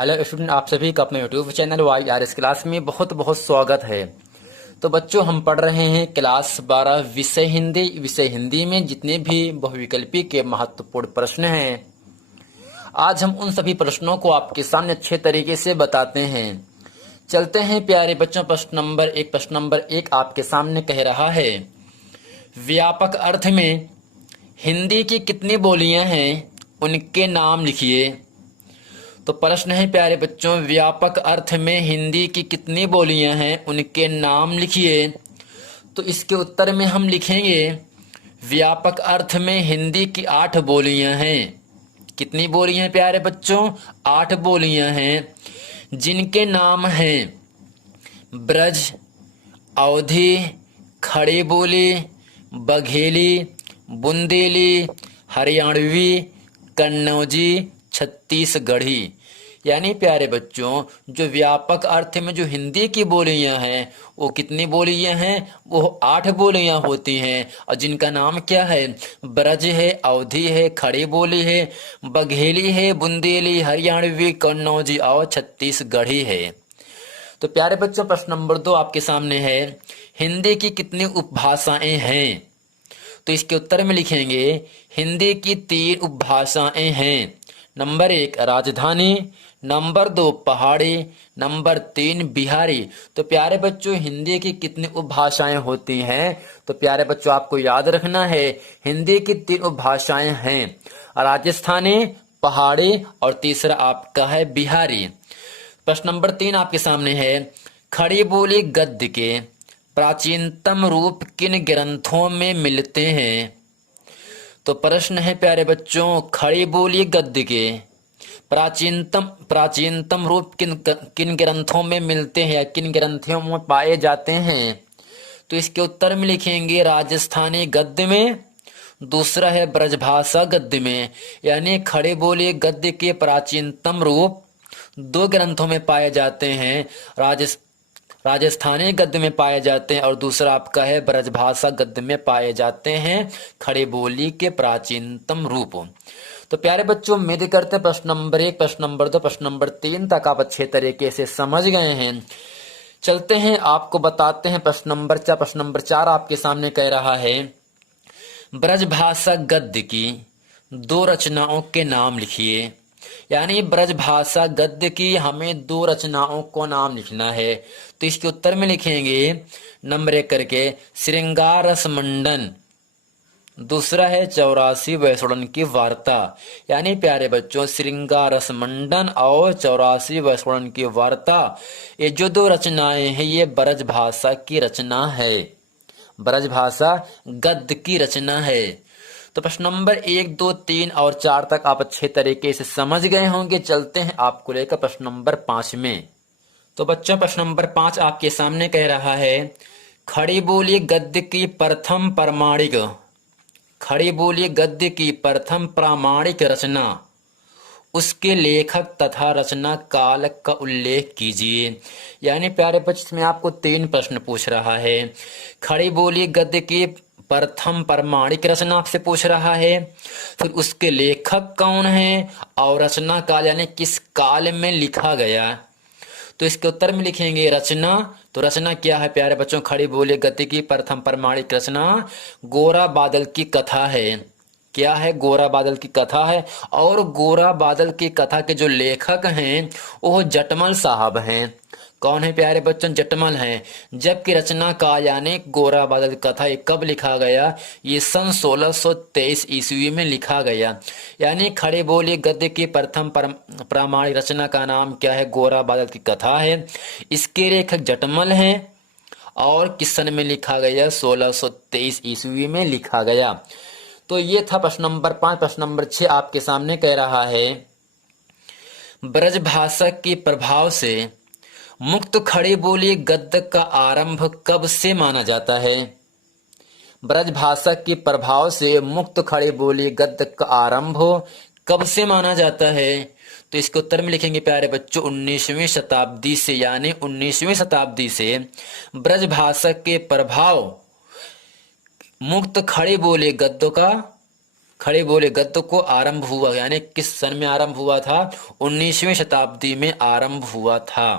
Hello student, आप सभी का अपने यूट्यूब चैनल YRS क्लास में बहुत बहुत स्वागत है। तो बच्चों, हम पढ़ रहे हैं क्लास 12 विषय हिंदी। विषय हिंदी में जितने भी बहुविकल्पी के महत्वपूर्ण प्रश्न हैं, आज हम उन सभी प्रश्नों को आपके सामने अच्छे तरीके से बताते हैं। चलते हैं प्यारे बच्चों, प्रश्न नंबर एक आपके सामने कह रहा है, व्यापक अर्थ में हिंदी की कितनी बोलियां हैं, उनके नाम लिखिए। तो प्रश्न है प्यारे बच्चों, व्यापक अर्थ में हिंदी की कितनी बोलियां हैं, उनके नाम लिखिए। तो इसके उत्तर में हम लिखेंगे, व्यापक अर्थ में हिंदी की 8 बोलियां हैं। कितनी बोलियां हैं प्यारे बच्चों? 8 बोलियां हैं, जिनके नाम हैं ब्रज, अवधी, खड़ी बोली, बघेली, बुंदेली, हरियाणवी, कन्नौजी, छत्तीसगढ़ी। यानी प्यारे बच्चों, जो व्यापक अर्थ में जो हिंदी की बोलियां हैं, वो कितनी बोलियां हैं? वो 8 बोलियां होती हैं। और जिनका नाम क्या है? ब्रज है, अवधी है, खड़ी बोली है, बघेली है, बुंदेली, हरियाणवी, कन्नौजी और छत्तीसगढ़ी है। तो प्यारे बच्चों, प्रश्न नंबर 2 आपके सामने है, हिंदी की कितनी उपभाषाएं हैं? तो इसके उत्तर में लिखेंगे, हिंदी की 3 उपभाषाएं हैं। नंबर 1 राजधानी, नंबर 2 पहाड़ी, नंबर 3 बिहारी। तो प्यारे बच्चों, हिंदी की कितनी उपभाषाएं होती हैं? तो प्यारे बच्चों, आपको याद रखना है, हिंदी की 3 उपभाषाएं हैं, राजस्थानी, पहाड़ी और तीसरा आपका है बिहारी। प्रश्न नंबर 3 आपके सामने है, खड़ी बोली गद्य के प्राचीनतम रूप किन ग्रंथों में मिलते हैं? तो प्रश्न है प्यारे बच्चों, खड़ी बोली गद्य के प्राचीनतम रूप किन ग्रंथों में मिलते हैं या किन ग्रंथों में पाए जाते हैं? तो इसके उत्तर में लिखेंगे, राजस्थानी गद्य में, दूसरा है ब्रजभाषा गद्य में। यानी खड़ी बोली गद्य के प्राचीनतम रूप 2 ग्रंथों में पाए जाते हैं, राजस्थानी गद्य में पाए जाते हैं और दूसरा आपका है ब्रजभाषा गद्य में पाए जाते हैं खड़ी बोली के प्राचीनतम रूप। तो प्यारे बच्चों, उम्मीद करते हैं प्रश्न नंबर 1, प्रश्न नंबर 2, प्रश्न नंबर 3 तक आप अच्छे तरीके से समझ गए हैं। चलते हैं, आपको बताते हैं प्रश्न नंबर 4। प्रश्न नंबर 4 आपके सामने कह रहा है, ब्रजभाषा गद्य की 2 रचनाओं के नाम लिखिए। यानी ब्रजभाषा गद्य की हमें 2 रचनाओं को नाम लिखना है। तो इसके उत्तर में लिखेंगे, नंबर 1 करके श्रृंगार रस मंडन, दूसरा है 84 वैष्णव की वार्ता। यानी प्यारे बच्चों, श्रृंगार रस मंडन और 84 वैष्णव की वार्ता, ये जो 2 रचनाएं हैं, ये ब्रजभाषा की रचना है, ब्रजभाषा गद्य की रचना है। तो प्रश्न नंबर 1, 2, 3 और 4 तक आप अच्छे तरीके से समझ गए होंगे। चलते हैं आपको लेकर प्रश्न नंबर 5 में। तो बच्चों, प्रश्न नंबर 5 आपके सामने कह रहा है, खड़ी बोली गद्य की प्रथम प्रामाणिक, खड़ी बोली गद्य की प्रथम प्रामाणिक रचना, उसके लेखक तथा रचना काल का उल्लेख कीजिए। यानी प्यारे बच्चों, इसमें आपको 3 प्रश्न पूछ रहा है। खड़ी बोली गद्य की प्रथम प्रामाणिक रचना आपसे पूछ रहा है, फिर उसके लेखक कौन है और रचना काल यानी किस काल में लिखा गया। तो इसके उत्तर में लिखेंगे रचना। तो रचना क्या है प्यारे बच्चों? खड़ी बोली गद्य की प्रथम प्रामाणिक रचना गोरा बादल की कथा है। क्या है? गोरा बादल की कथा है। और गोरा बादल की कथा के जो लेखक हैं वो जटमल साहब हैं। कौन है प्यारे बच्चों? जटमल हैं। जबकि रचना का यानी गोरा बादल कथा ये कब लिखा गया? ये सन 1623 ईस्वी में लिखा गया। यानी खड़े बोली गद्य की प्रथम प्रामाणिक रचना का नाम क्या है? गोरा बादल की कथा है। इसके लेखक जटमल हैं और किस सन में लिखा गया? 1623 ईस्वी में लिखा गया। तो ये था प्रश्न नंबर 5। प्रश्न नंबर 6 आपके सामने कह रहा है, ब्रजभाषा के प्रभाव से मुक्त खड़ी बोली गद्य का आरंभ कब से माना जाता है? ब्रजभाषा के प्रभाव से मुक्त खड़ी बोली गद्य का आरंभ कब से माना जाता है? तो इसके उत्तर में लिखेंगे प्यारे बच्चों, 19वीं शताब्दी से। यानी 19वीं शताब्दी से ब्रजभाषा के प्रभाव मुक्त खड़ी बोली गद्य का खड़े बोले गद्य को आरंभ हुआ, यानी किस सन में आरंभ हुआ था? 19वीं शताब्दी में आरंभ हुआ था।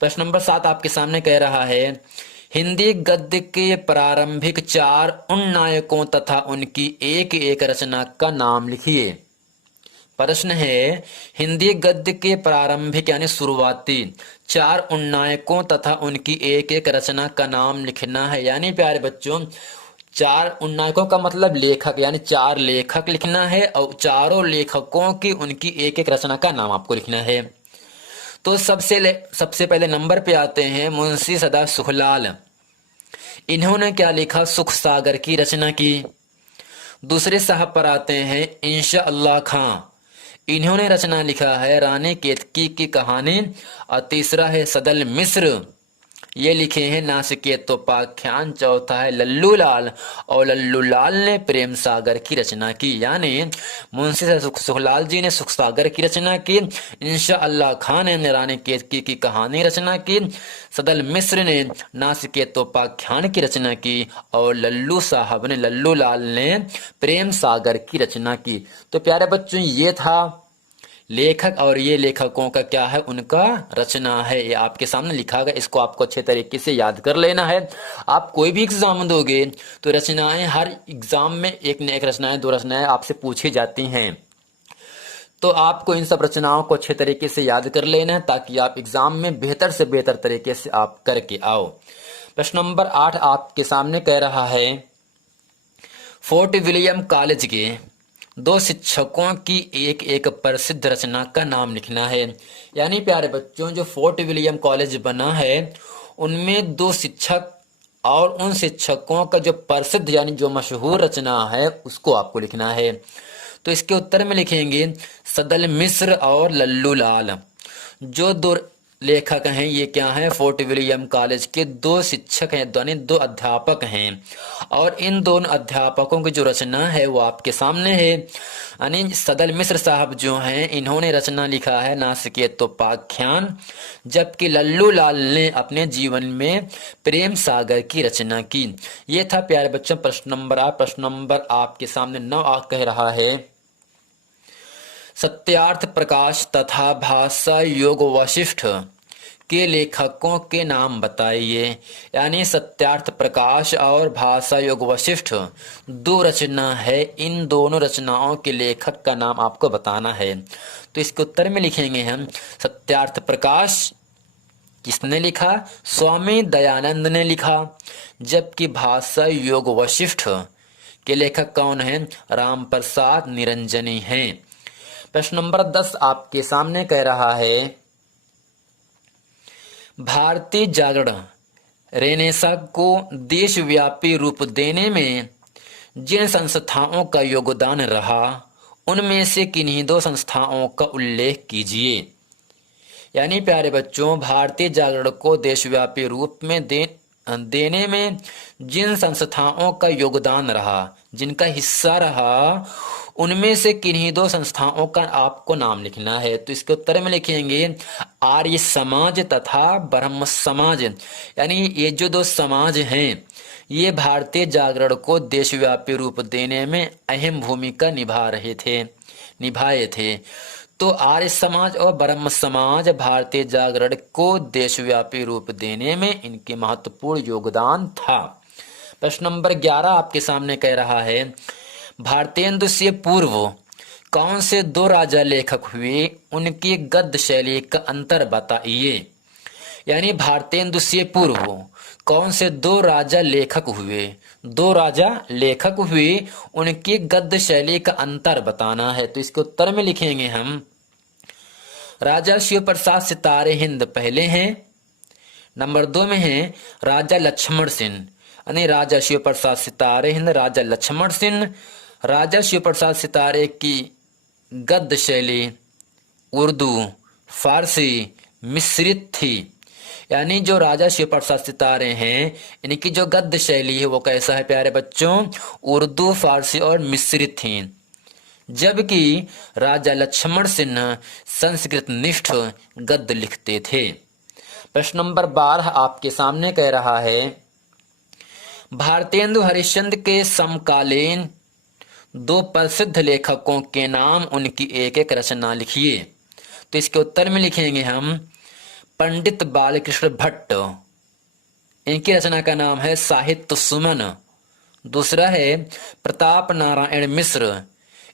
प्रश्न नंबर 7 आपके सामने कह रहा है, हिंदी गद्य के प्रारंभिक 4 उन नायकों तथा उनकी एक एक रचना का नाम लिखिए। प्रश्न है, हिंदी गद्य के प्रारंभिक यानी शुरुआती 4 उन नायकों तथा उनकी एक एक रचना का नाम लिखना है। यानी प्यारे बच्चों, 4 उन नायकों का मतलब लेखक, यानी 4 लेखक लिखना है और चारों लेखकों की उनकी एक एक रचना का नाम आपको लिखना है। तो सबसे पहले नंबर पे आते हैं मुंशी सदा सुखलाल। इन्होंने क्या लिखा? सुख सागर की रचना की। दूसरे साहब पर आते हैं इंशा अल्लाह खां। इन्होंने रचना लिखा है रानी केतकी की कहानी। और तीसरा है सदल मिश्र, ये लिखे हैं नासिकेत उपाख्यान। चौथा है लल्लू लाल, और लल्लू लाल ने प्रेम सागर की रचना की। यानी मुंशी सुखलाल जी ने सुख सागर की रचना की, इंशा अल्लाह खान ने रानी केतकी की कहानी रचना की, सदल मिश्र ने नासिकेत उपाख्यान की रचना की, और लल्लू साहब ने, लल्लू लाल ने प्रेम सागर की रचना की। तो प्यारे बच्चों, ये था लेखक, और ये लेखकों का क्या है? उनका रचना है। ये आपके सामने लिखा गया, इसको आपको अच्छे तरीके से याद कर लेना है। आप कोई भी एग्जाम दोगे तो रचनाएं, हर एग्जाम में एक न एक रचनाएं, 2 रचनाएं आपसे पूछी जाती हैं। तो आपको इन सब रचनाओं को अच्छे तरीके से याद कर लेना है, ताकि आप एग्जाम में बेहतर से बेहतर तरीके से आप करके आओ। प्रश्न नंबर 8 आपके सामने कह रहा है, फोर्ट विलियम कॉलेज के 2 शिक्षकों की एक एक प्रसिद्ध रचना का नाम लिखना है। यानी प्यारे बच्चों, जो फोर्ट विलियम कॉलेज बना है उनमें 2 शिक्षक और उन शिक्षकों का जो प्रसिद्ध यानी जो मशहूर रचना है उसको आपको लिखना है। तो इसके उत्तर में लिखेंगे सदल मिश्र और लल्लू लाल। जो 2 लेखक हैं ये क्या हैं? फोर्ट विलियम कॉलेज के 2 शिक्षक हैं, यानी 2 अध्यापक हैं। और इन दोनों अध्यापकों की जो रचना है वो आपके सामने है। यानी सदल मिश्र साहब जो हैं इन्होंने रचना लिखा है नासिकेत उपाख्यान, जबकि लल्लू लाल ने अपने जीवन में प्रेम सागर की रचना की। ये था प्यारे बच्चों प्रश्न नंबर 8। प्रश्न नंबर आपके सामने 9 कह रहा है, सत्यार्थ प्रकाश तथा भाषा योग वशिष्ठ के लेखकों के नाम बताइए। यानी सत्यार्थ प्रकाश और भाषा योग वशिष्ठ 2 रचना है, इन दोनों रचनाओं के लेखक का नाम आपको बताना है। तो इसके उत्तर में लिखेंगे हम सत्यार्थ प्रकाश किसने लिखा? स्वामी दयानंद ने लिखा। जबकि भाषा योग वशिष्ठ के लेखक कौन हैं? राम प्रसाद निरंजनी हैं। प्रश्न नंबर 10 आपके सामने कह रहा है, भारतीय जागरण रेनेसां को देशव्यापी रूप देने में जिन संस्थाओं का योगदान रहा उनमें से किन्हीं 2 संस्थाओं का उल्लेख कीजिए। यानी प्यारे बच्चों, भारतीय जागरण को देशव्यापी रूप में देने में जिन संस्थाओं का योगदान रहा, जिनका हिस्सा रहा, उनमें से किन्हीं 2 संस्थाओं का आपको नाम लिखना है। तो इसके उत्तर में लिखेंगे आर्य समाज तथा ब्रह्म समाज। यानी ये जो 2 समाज हैं ये भारतीय जागरण को देशव्यापी रूप देने में अहम भूमिका निभाए थे। तो आर्य समाज और ब्रह्म समाज भारतीय जागरण को देशव्यापी रूप देने में इनके महत्वपूर्ण योगदान था। प्रश्न नंबर 11 आपके सामने कह रहा है, भारतेंदु से पूर्व कौन से 2 राजा लेखक हुए? उनकी गद्य शैली का अंतर बताइए। यानी भारतेंदु से पूर्व कौन से 2 राजा लेखक हुए? 2 राजा लेखक हुए, उनकी गद्य शैली का अंतर बताना है। तो इसके उत्तर में लिखेंगे हम राजा शिव प्रसाद सितारे हिंद पहले हैं। नंबर 2 में है राजा लक्ष्मण सिंह। यानी राजा शिव प्रसाद सितारे हिंद राजा लक्ष्मण सिंह। राजा शिव प्रसाद सितारे की गद्य शैली उर्दू फारसी मिश्रित थी। यानी जो राजा शिव प्रसाद सितारे हैं इनकी जो गद्य शैली है वो कैसा है प्यारे बच्चों? उर्दू फारसी और मिश्रित थी। जबकि राजा लक्ष्मण सिंह संस्कृत निष्ठ गद्य लिखते थे। प्रश्न नंबर 12 आपके सामने कह रहा है, भारतेंदु हरिश्चंद्र के समकालीन दो प्रसिद्ध लेखकों के नाम, उनकी एक एक रचना लिखिए। तो इसके उत्तर में लिखेंगे हम पंडित बालकृष्ण भट्ट, इनकी रचना का नाम है साहित्य सुमन। दूसरा है प्रताप नारायण मिश्र,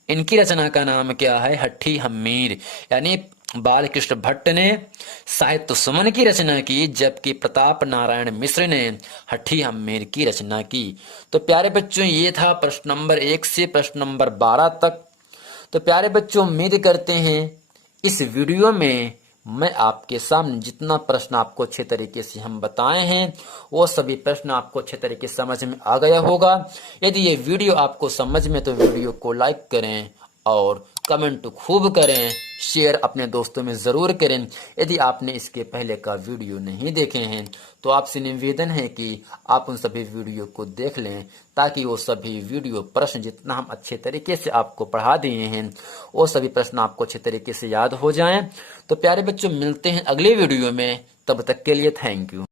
इनकी रचना का नाम क्या है, हट्ठी हम्मीर। यानी बालकृष्ण भट्ट ने साहित्य सुमन की रचना की, जबकि प्रताप नारायण मिश्र ने हट्ठी हम्मीर की रचना की। तो प्यारे बच्चों, ये था प्रश्न नंबर 1 से प्रश्न नंबर 12 तक। तो प्यारे बच्चों, उम्मीद करते हैं इस वीडियो में मैं आपके सामने जितना प्रश्न आपको अच्छे तरीके से हम बताए हैं, वो सभी प्रश्न आपको अच्छे तरीके से समझ में आ गया होगा। यदि ये वीडियो आपको समझ में, तो वीडियो को लाइक करें और कमेंट खूब करें, शेयर अपने दोस्तों में ज़रूर करें। यदि आपने इसके पहले का वीडियो नहीं देखे हैं, तो आपसे निवेदन है कि आप उन सभी वीडियो को देख लें, ताकि वो सभी वीडियो प्रश्न जितना हम अच्छे तरीके से आपको पढ़ा दिए हैं, वो सभी प्रश्न आपको अच्छे तरीके से याद हो जाएं। तो प्यारे बच्चों, मिलते हैं अगले वीडियो में, तब तक के लिए थैंक यू।